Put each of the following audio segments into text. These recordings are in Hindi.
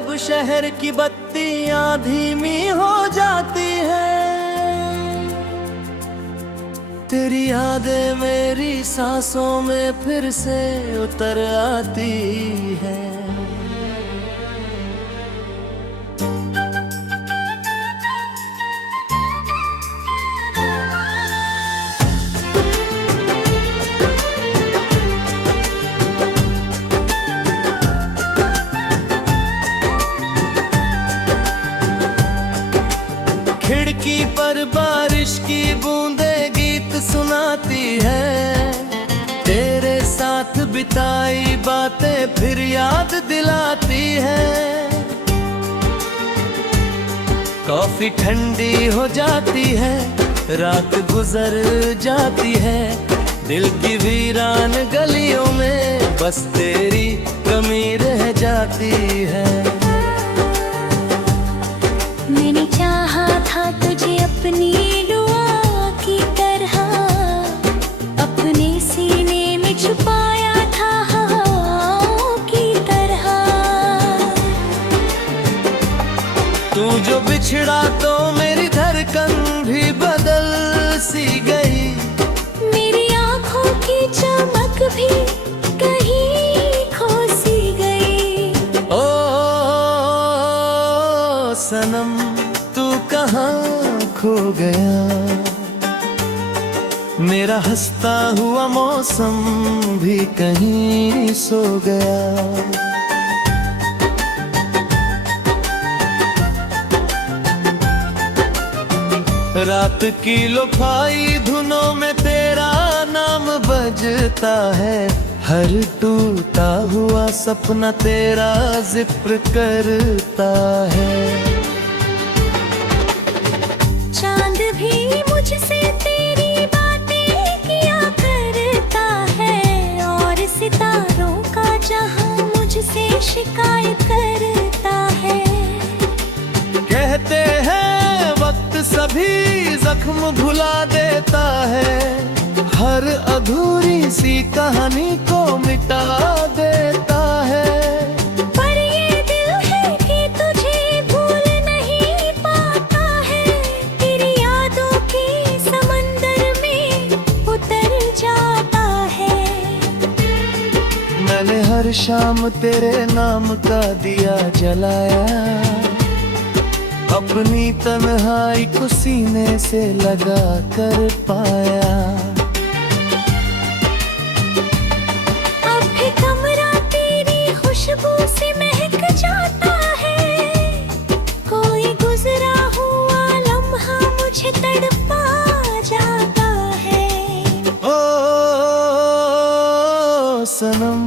जब शहर की बत्तियां धीमी हो जाती है, तेरी यादें मेरी सांसों में फिर से उतर आती है। खिड़की पर बारिश की बूंदें गीत सुनाती है, तेरे साथ बिताई बातें फिर याद दिलाती है। कॉफी ठंडी हो जाती है, रात गुजर जाती है, दिल की वीरान गलियों में बस तेरी कमी रह जाती है। मैंने चाहा था तुझे अपनी दुआ की तरह, अपने सीने में छुपाया था हवाओं की तरह। तू जो बिछड़ा तो मेरी धड़कन भी बदल सी गई, मेरी आँखों की चमक भी कहीं खो सी गई। ओ सनम तू कहाँ खो गया, मेरा हंसता हुआ मौसम भी कहीं सो गया। रात की लोफाई धुनों में तेरा नाम बजता है, हर टूटा हुआ सपना तेरा जिक्र करता है। चांद भी मुझसे तेरी बातें किया करता है, और सितारों का जहां मुझसे शिकायत करता है। कहते हैं वक्त सभी जख्म भुला देता है, हर अधूरी सी कहानी को मिटा देता है। पर ये दिल है कि तुझे भूल नहीं पाता है, तेरी यादों के समंदर में उतर जाता है। मैंने हर शाम तेरे नाम का दिया जलाया, अपनी तन्हाई को सीने से लगा कर पाया। अब भी कमरा तेरी खुशबू से महक जाता है, कोई गुजरा हुआ लम्हा मुझे तड़पा जाता है। ओ सनम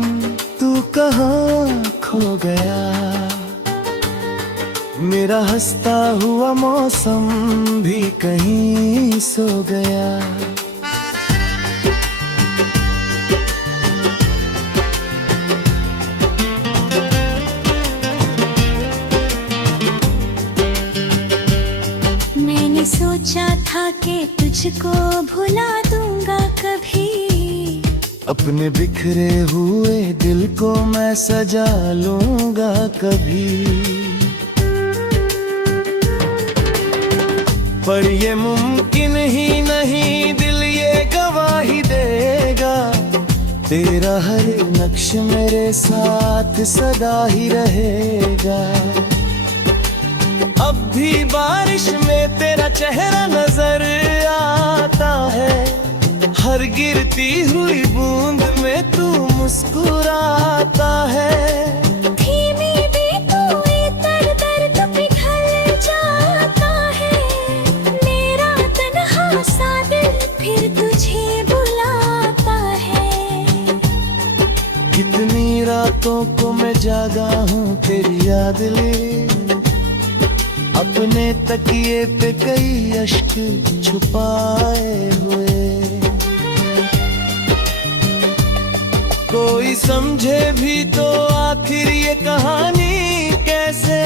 तू कहाँ खो गया, मेरा हंसता हुआ मौसम भी कहीं सो गया। मैंने सोचा था कि तुझको भुला दूंगा कभी, अपने बिखरे हुए दिल को मैं सजा लूंगा कभी। पर ये मुमकिन ही नहीं, दिल ये गवाही देगा, तेरा हर नक्श मेरे साथ सदा ही रहेगा। अब भी बारिश में तेरा चेहरा नजर आता है, हर गिरती हुई बूंद में तू मुस्कुराता है। कितनी रातों को मैं जागा हूँ तेरी याद ले, अपने तकिए पे कई अश्क छुपाए हुए। कोई समझे भी तो आखिर ये कहानी कैसे,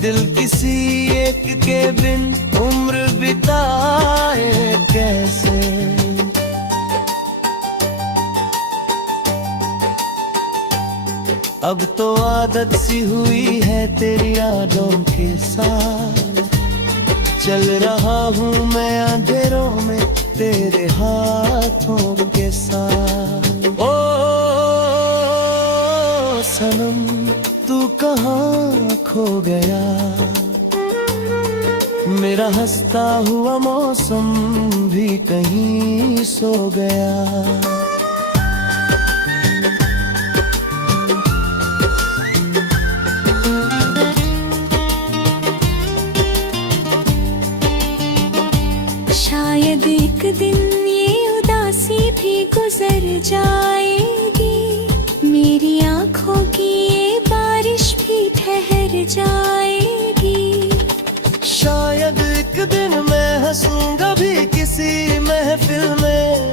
दिल किसी एक के बिन उम्र बिताए कैसे। अब तो आदत सी हुई है तेरी यादों के साथ, चल रहा हूँ मैं अंधेरों में तेरे हाथों के साथ। ओ सनम तू कहाँ खो गया, मेरा हंसता हुआ मौसम भी कहीं सो गया। शायद एक दिन ये उदासी भी गुजर जाएगी, मेरी आँखों की ये बारिश भी ठहर जाएगी। शायद एक दिन मैं हंसूंगा भी किसी महफिल में,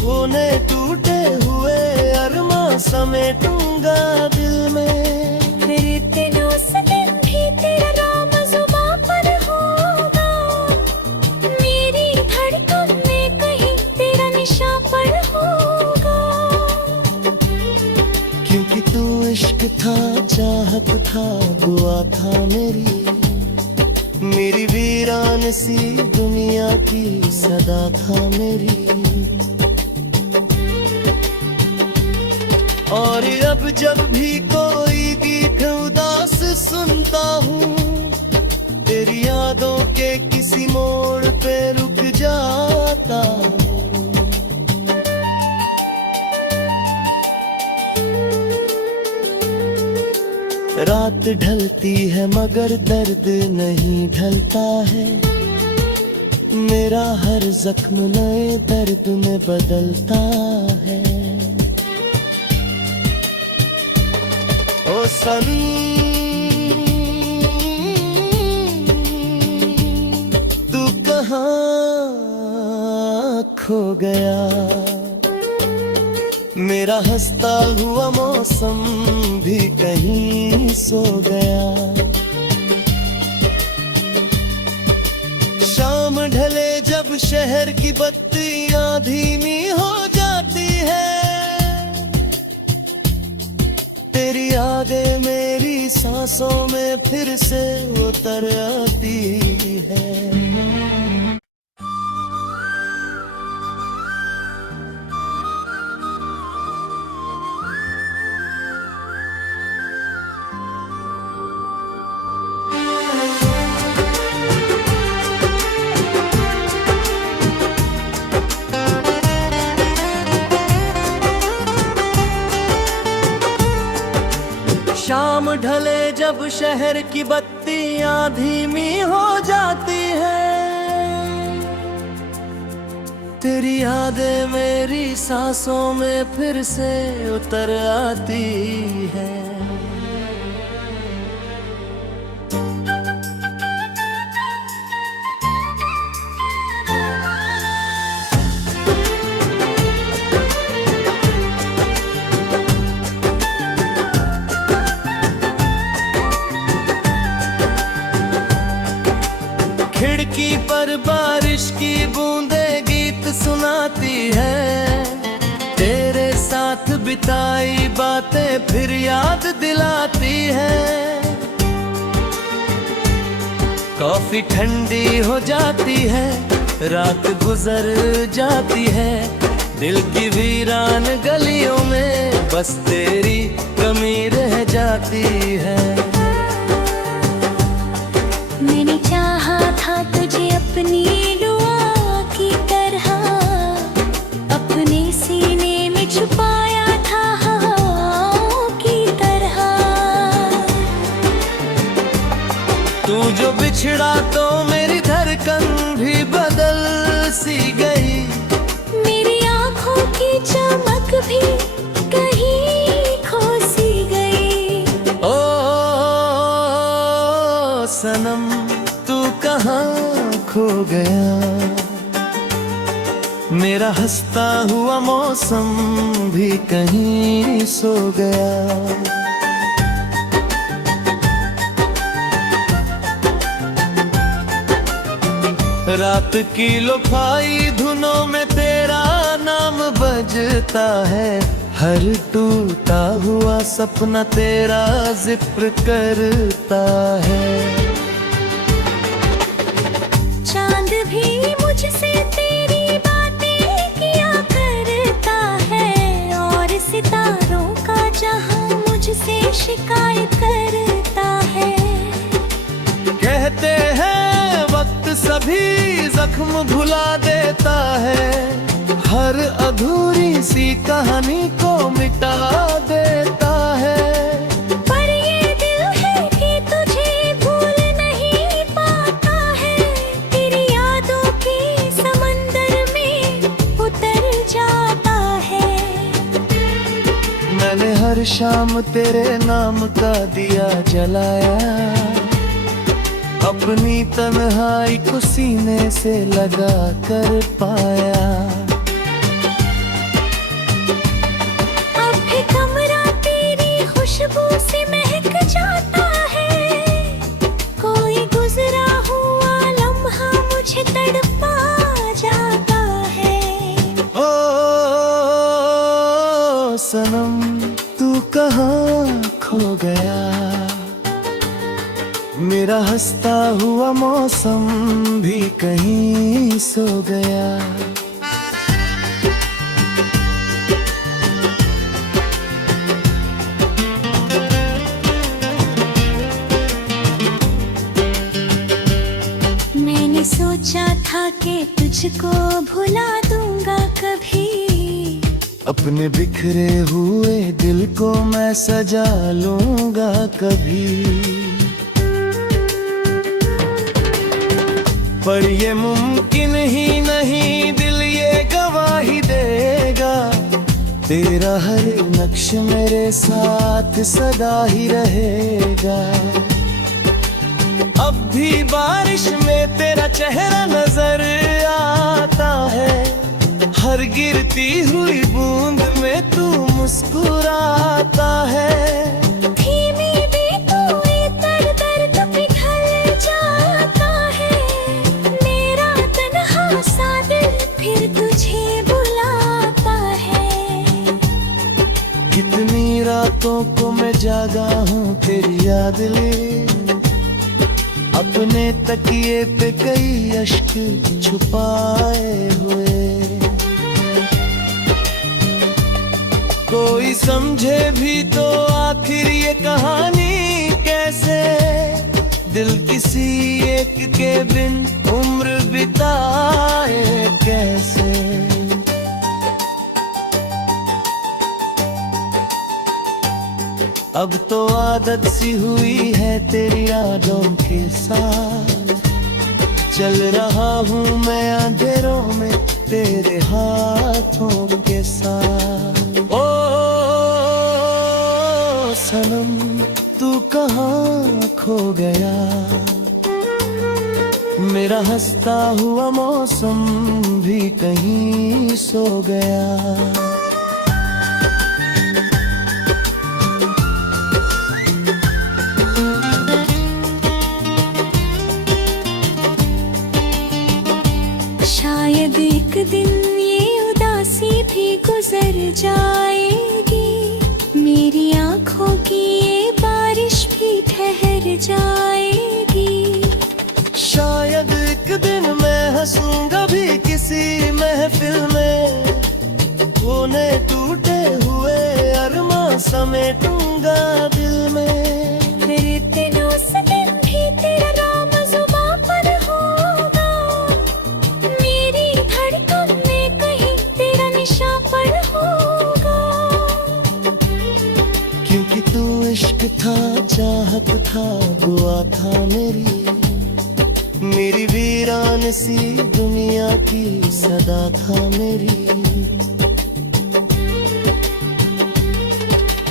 तूने टूटे हुए अरमां समेटूंगा दिल में। फिर इतने उस दिन भी तेरा नाम जुबां पर होगा, मेरी धड़कन में कहीं तेरा निशान पर होगा। क्योंकि तू इश्क था, चाहत था, दुआ था मेरी वीरान सी दुनिया की सदा था मेरी। और अब जब भी कोई गीत उदास सुनता हूँ, तेरी यादों के किसी मोड़ पे रुक जाता हूँ। रात ढलती है मगर दर्द नहीं ढलता है, मेरा हर जख्म नए दर्द में बदलता है। ओ सनम तू कहाँ खो गया, मेरा हंसता हुआ मौसम भी कहीं सो गया। शाम ढले जब शहर की बत्तियां धीमी हो जाती है, तेरी यादें मेरी सांसों में फिर से उतर आती है। शाम ढले जब शहर की बत्तियां धीमी हो जाती है, तेरी यादें मेरी सांसों में फिर से उतर आती है। खिड़की पर बारिश की बूंदें गीत सुनाती है, तेरे साथ बिताई बातें फिर याद दिलाती है। कॉफी ठंडी हो जाती है, रात गुजर जाती है, दिल की वीरान गलियों में बस तेरी कमी रह जाती है। मैंने चाहा था तुझे अपनी दुआ की तरह, अपने सीने में छुपाया था हवाओं की तरह। तू जो बिछड़ा तो मेरी धड़कन भी बदल सी गई, मेरी आँखों की चमक भी कहीं खो सी गई। ओ सनम तू कहाँ खो गया, मेरा हंसता हुआ मौसम भी कहीं सो गया। रात की लुफाई धुनों में तेरा नाम बजता है, हर टूटा हुआ सपना तेरा जिक्र करता है। चांद भी मुझसे तेरी बातें किया करता है, और सितारों का जहां मुझसे शिकायत करता है। कहते हैं वक्त सभी जख्म भुला देता है, हर अधूरी सी कहानी को मिटा देता है। पर ये दिल है कि तुझे भूल नहीं पाता है, तेरी यादों के समंदर में उतर जाता है। मैंने हर शाम तेरे नाम का दिया जलाया, अपनी तन्हाई को सीने से लगा कर पाया। अब भी कमरा तेरी खुशबू से महक जाता है, कोई गुजरा हुआ लम्हा मुझे तड़पा जाता है। ओ सनम तू कहाँ खो गया, मेरा हंसता हुआ मौसम भी कहीं सो गया। मैंने सोचा था कि तुझको भुला दूंगा कभी, अपने बिखरे हुए दिल को मैं सजा लूंगा कभी। पर ये मुमकिन ही नहीं, दिल ये गवाही देगा, तेरा हर नक्श मेरे साथ सदा ही रहेगा। अब भी बारिश में तेरा चेहरा नजर आता है, हर गिरती हुई बूंद में तू मुस्कुराता है। धीमी बेतुए दर दर्द पिघल जाता है, मेरा तन्हा सा दिल फिर तुझे बुलाता है। कितनी रातों को मैं जागा हूँ तेरी याद ले, अपने तकिए पे कई अश्क छुपाए हुए। कोई समझे भी तो आखिर ये कहानी कैसे, दिल किसी एक के बिन उम्र बिताए कैसे। अब तो आदत सी हुई है तेरी यादों के साथ, चल रहा हूँ मैं अंधेरों में तेरे हाथों के साथ। ओ सनम तू कहाँ खो गया, मेरा हंसता हुआ मौसम भी कहीं सो गया। शायद एक दिन ये उदासी भी गुजर जाएगी, मेरी आँखों की ये बारिश भी ठहर जाएगी। शायद एक दिन मैं हंसूंगा भी किसी महफिल में, कोने टूटे हुए अरमां समेटूंगा दिल में। फिर इतनों से दिन भी तेरा नाम जुबां पर होगा, मेरी धड़कन में कहीं तेरा निशान पर होगा। क्योंकि तू इश्क था, चाहत था, दुआ था मेरी वीरान सी दुनिया की सदा था मेरी।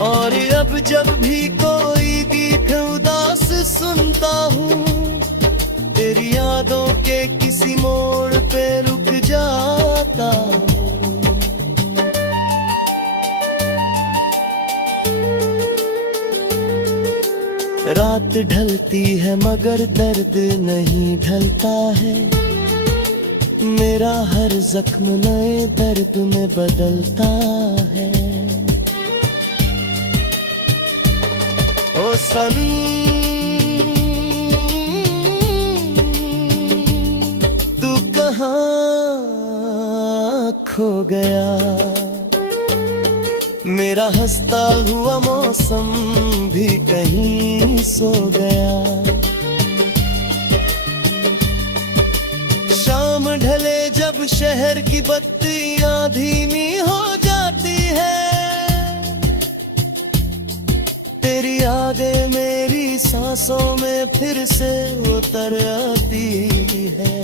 और अब जब भी कोई गीत उदास सुनता हूँ, तेरी यादों के किसी मोड़ पे रुक जाता हूँ। रात ढलती है मगर दर्द नहीं ढलता है, मेरा हर जख्म नए दर्द में बदलता है। सनम तू कहाँ खो गया, मेरा हंसता हुआ मौसम भी कहीं सो गया। शाम ढले जब शहर की बत्तियां धीमी हो जाती है, तेरी यादें मेरी सांसों में फिर से उतर आती है।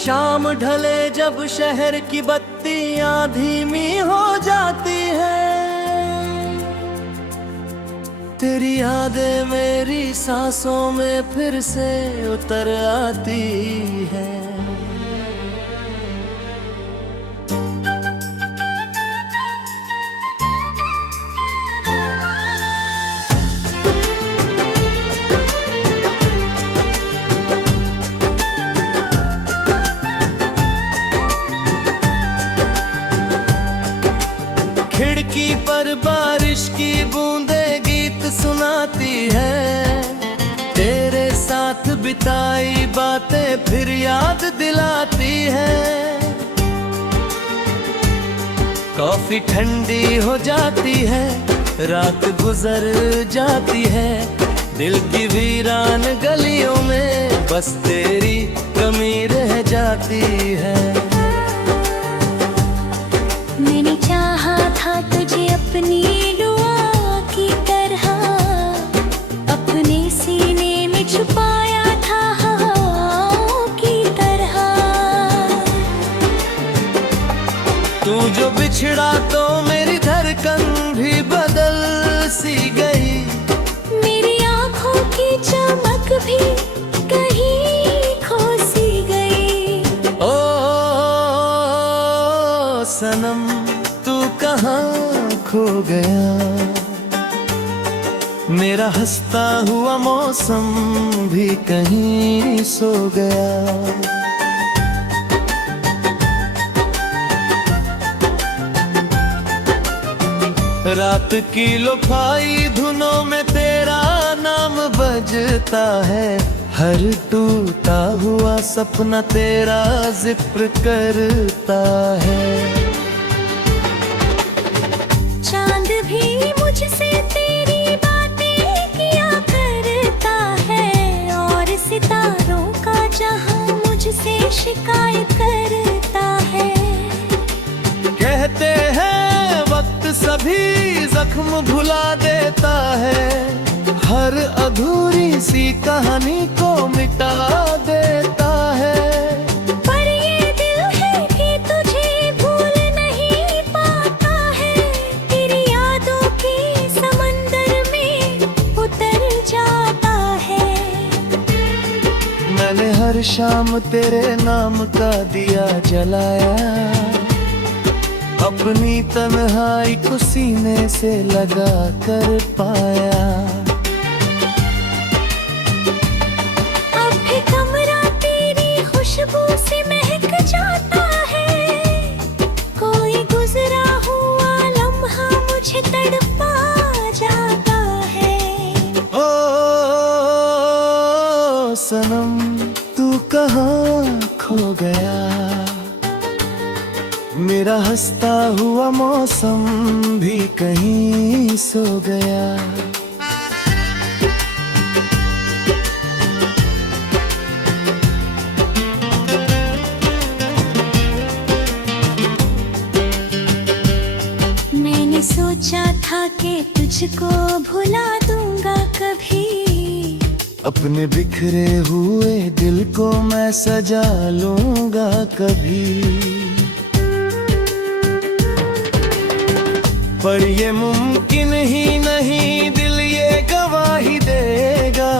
शाम ढले जब शहर की बत्तियां धीमी हो जाती है, तेरी यादें मेरी सांसों में फिर से उतर आती है। खिड़की पर बारिश की बूंदें गीत सुनाती है, तेरे साथ बिताई बातें फिर याद दिलाती है। कॉफी ठंडी हो जाती है, रात गुजर जाती है, दिल की वीरान गलियों में बस तेरी कमी रह जाती है। मैंने चाहा था तुझे अपनी दुआ की तरह, अपने सीने में छुपाया था हवाओं की तरह। तू जो बिछड़ा तो मेरी धड़कन भी बदल सी गई, मेरी आँखों की चमक भी कहीं खो सी गई। ओ सनम तू कहाँ खो गया, मेरा हंसता हुआ मौसम भी कहीं सो गया। रात की लुफाई धुनों में तेरा नाम बजता है, हर टूटा हुआ सपना तेरा जिक्र करता है। चांद भी मुझसे तेरी बातें किया करता है, और सितारों का जहां मुझसे शिकायत करता है। कहते हैं वक्त सभी जख्म भुला देता है, हर अधूरी सी कहानी को मिटा देता है। पर ये दिल है कि तुझे भूल नहीं पाता है, तेरी यादों के समंदर में उतर जाता है। मैंने हर शाम तेरे नाम का दिया जलाया, अपनी तन्हाई को सीने से लगा कर पाया। अब भी कमरा तेरी खुशबू से महक जाता है, कोई गुजरा हुआ लम्हा मुझे तड़पा जाता है। ओ सनम तू कहाँ खो गया, मेरा हंसता हुआ मौसम भी कहीं सो गया। मैंने सोचा था कि तुझको भुला दूंगा कभी, अपने बिखरे हुए दिल को मैं सजा लूंगा कभी। पर ये मुमकिन ही नहीं, दिल ये गवाही देगा,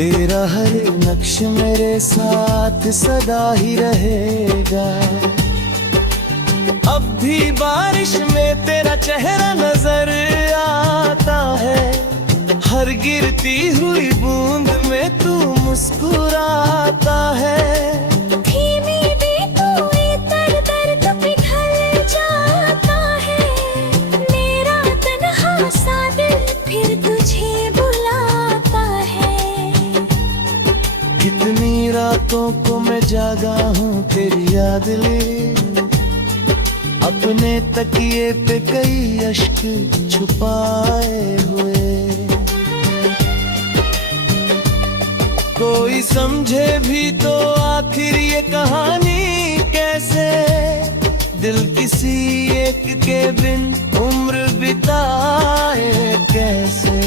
तेरा हर नक्श मेरे साथ सदा ही रहेगा। अब भी बारिश में तेरा चेहरा नजर आता है, हर गिरती हुई बूंद में तू मुस्कुराता है। धीमी भी तू दर दर्द पिघल जाता है, मेरा तन्हा सा दिल फिर तुझे बुलाता है। कितनी रातों को मैं जागा हूँ तेरी याद ले, अपने तकिए पे कई अश्क छुपाए हुए। कोई समझे भी तो आखिर ये कहानी कैसे, दिल किसी एक के बिन उम्र बिताए कैसे।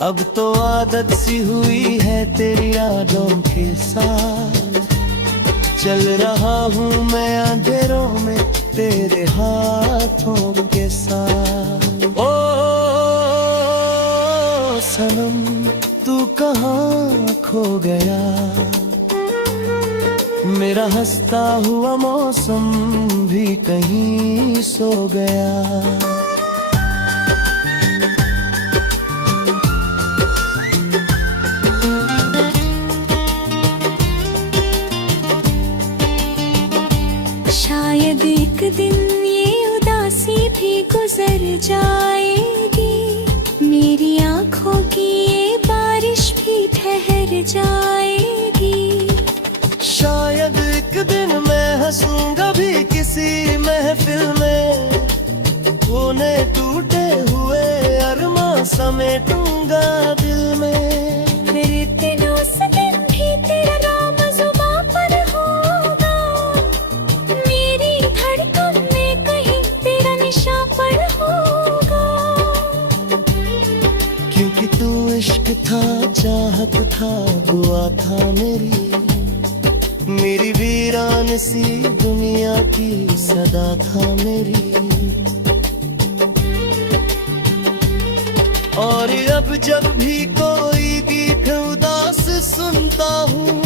अब तो आदत सी हुई है तेरी यादों के साथ, चल रहा हूँ मैं अंधेरों में तेरे हाथों के साथ। ओ सनम तू कहाँ खो गया, मेरा हंसता हुआ मौसम भी कहीं सो गया। शायद एक दिन ये उदासी भी गुजर जाएगी, मेरी आँखों की ये बारिश भी ठहर जाएगी। शायद एक दिन मैं हंसूंगा भी किसी महफिल में, कोने टूटे हुए अरमां समेटूंगा दिल में। फिर दिनों से दिन भी तेरा नाम जुबां पर होगा, मेरी धड़कन में कहीं तेरा निशान पर होगा। क्योंकि तू इश्क था, चाहत था, दुआ था मेरी वीरान सी दुनिया की सदा था मेरी। और अब जब भी कोई गीत उदास सुनता हूँ,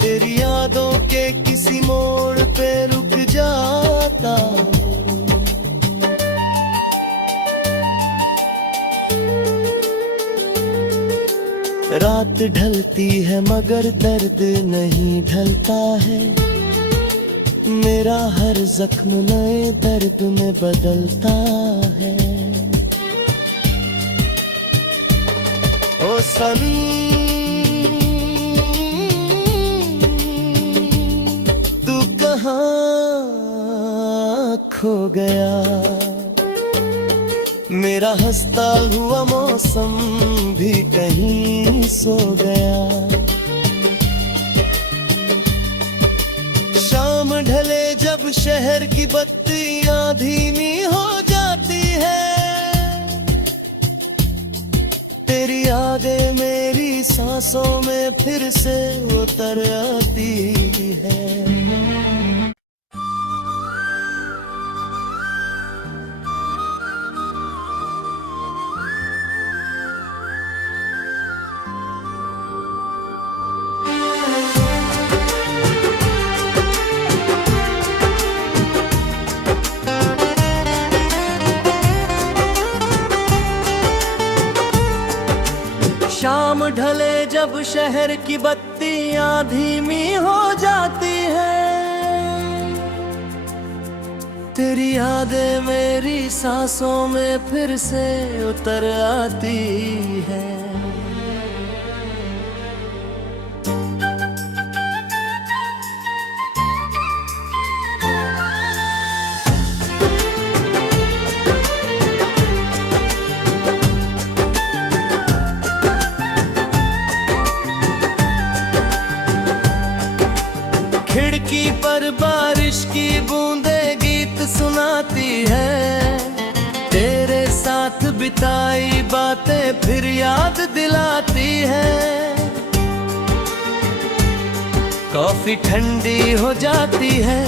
तेरी यादों के किसी मोड़ पे रुक जाता हूँ। रात ढलती है मगर दर्द नहीं ढलता है, मेरा हर जख्म नए दर्द में बदलता है। ओ सनम तू कहाँ खो गया, मेरा हंसता हुआ मौसम भी कहीं सो गया। शाम ढले जब शहर की बत्तियां धीमी हो जाती है, तेरी यादें मेरी सांसों में फिर से उतर आती है। शाम ढले जब शहर की बत्तियां धीमी हो जाती है, तेरी यादें मेरी सांसों में फिर से उतर आती है। खिड़की पर बारिश की बूंदें गीत सुनाती है, तेरे साथ बिताई बातें फिर याद दिलाती है। कॉफी ठंडी हो जाती है,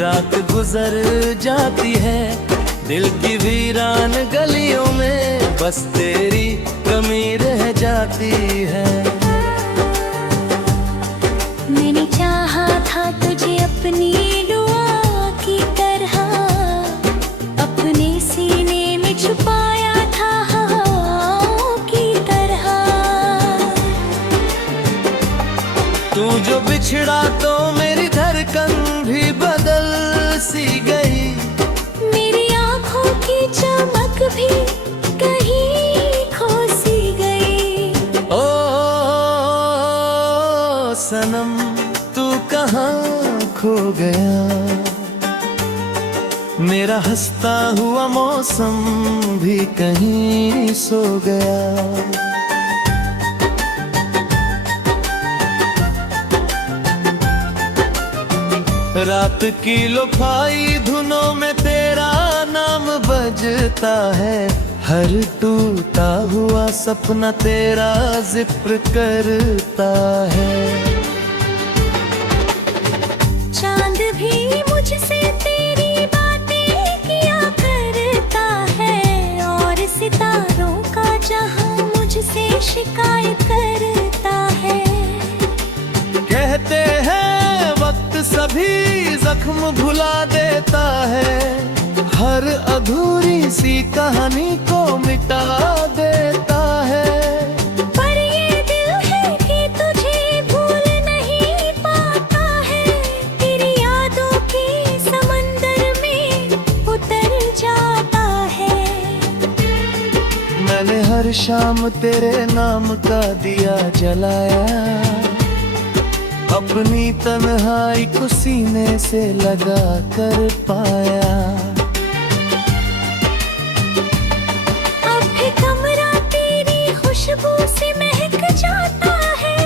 रात गुजर जाती है, दिल की वीरान गलियों में बस तेरी कमी रह जाती है। मैंने चाहा था तुझे अपनी दुआ की तरह, अपने सीने में छुपाया था हवाओं की तरह। तू जो बिछड़ा तो मेरी धड़कन भी बदल सी गई, मेरी आँखों की चमक भी कहीं खो सी गई। ओ सनम तू कहाँ खो गया, मेरा हंसता हुआ मौसम भी कहीं सो गया। रात की लुफाई धुनों में तेरा नाम बजता है, हर टूटा हुआ सपना तेरा जिक्र करता है। चांद भी मुझसे तेरी बातें किया करता है, और सितारों का जहां मुझसे शिकायत करता है। कहते हैं वक्त सभी जख्म भुला देता है, हर अधूरी सी कहानी को मिटा देता है। पर ये दिल है कि तुझे भूल नहीं पाता है, तेरी यादों के समंदर में उतर जाता है। मैंने हर शाम तेरे नाम का दिया जलाया, अपनी तन्हाई को सीने से लगा कर पाया। अब भी कमरा तेरी खुशबू से महक जाता है,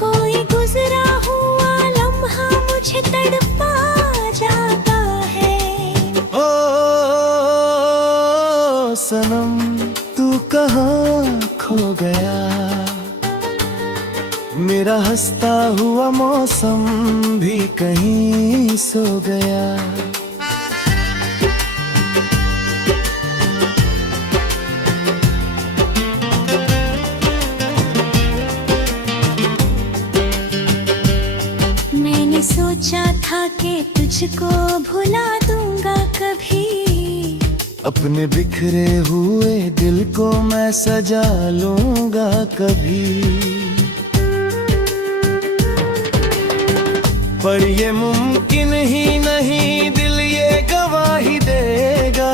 कोई गुजरा हुआ लम्हा मुझे तड़पा जाता है। ओ सनम तू कहाँ खो गया, मेरा हंसता हुआ मौसम भी कहीं सो गया। मैंने सोचा था कि तुझको भुला दूंगा कभी, अपने बिखरे हुए दिल को मैं सजा लूंगा कभी। पर ये मुमकिन ही नहीं, दिल ये गवाही देगा,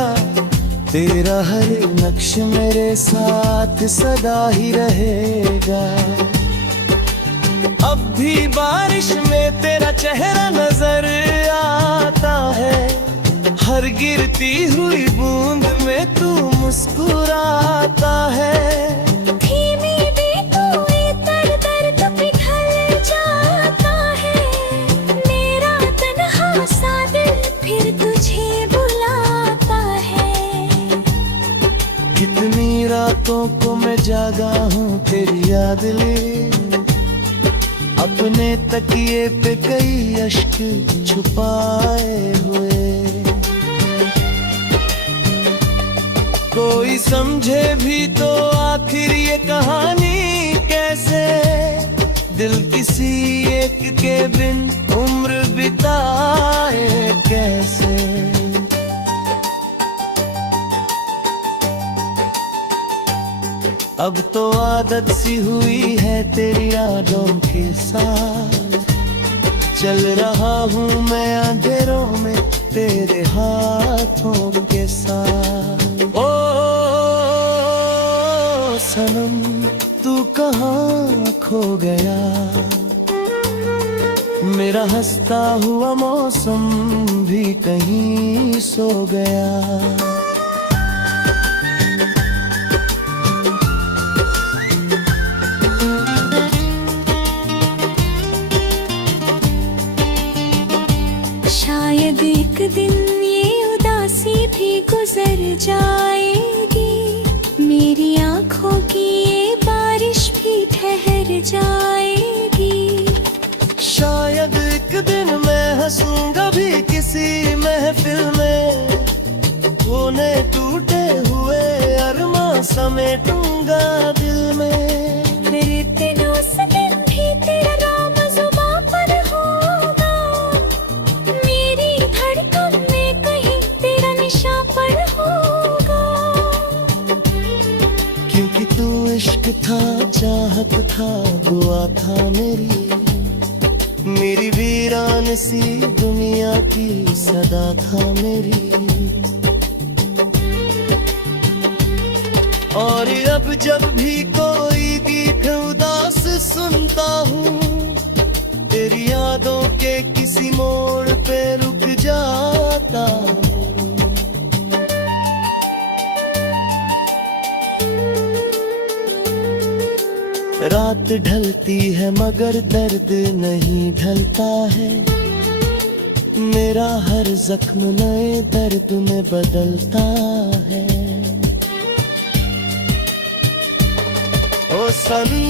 तेरा हर नक्श मेरे साथ सदा ही रहेगा। अब भी बारिश में तेरा चेहरा नजर आता है, हर गिरती हुई बूंद में तू मुस्कुराता है। कितनी रातों को मैं जागा हूँ तेरी याद ले, अपने तकिए पे कई अश्क छुपाए हुए। कोई समझे भी तो आखिर ये कहानी कैसे, दिल किसी एक के बिन उम्र बिताए कैसे। अब तो आदत सी हुई है तेरी यादों के साथ, चल रहा हूँ मैं अंधेरों में तेरे हाथों के साथ। ओ सनम तू कहाँ खो गया, मेरा हंसता हुआ मौसम भी कहीं सो गया। शायद एक दिन ये उदासी भी गुजर जाएगी, मेरी आँखों की ये बारिश भी ठहर जाएगी। शायद एक दिन मैं हंसूंगा भी किसी महफिल में, चाहत था दुआ था मेरी वीरान सी दुनिया की सदा था मेरी। और अब जब भी कोई गीत उदास सुनता हूँ, तेरी यादों के किसी मोड़ पे रुक जाता हूँ। रात ढलती है मगर दर्द नहीं ढलता है, मेरा हर जख्म नए दर्द में बदलता है। ओ सनम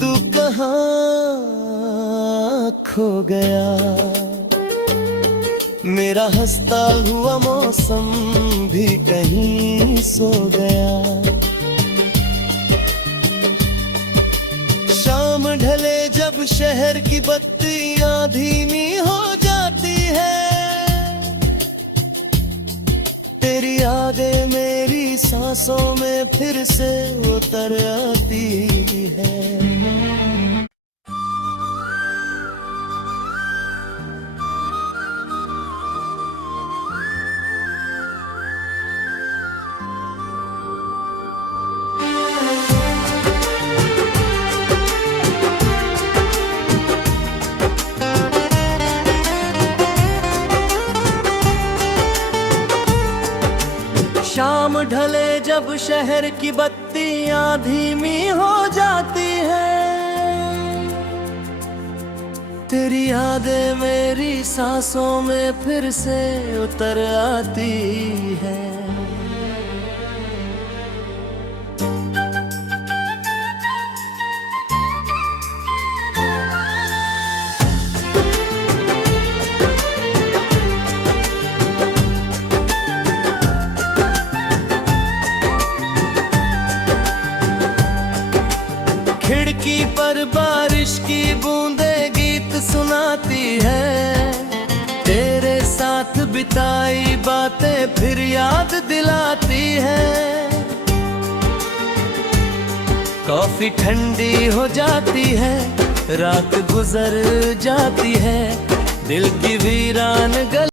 तू कहाँ खो गया, मेरा हंसता हुआ मौसम भी कहीं सो गया। शाम ढले जब शहर की बत्तियां धीमी हो जाती है, तेरी यादें मेरी सांसों में फिर से उतर आती है। शाम ढले जब शहर की बत्तियां धीमी हो जाती है, तेरी यादें मेरी सांसों में फिर से उतर आती है। खिड़की पर बारिश की बूंदें गीत सुनाती है, तेरे साथ बिताई बातें फिर याद दिलाती है। कॉफी ठंडी हो जाती है, रात गुजर जाती है, दिल की वीरान गली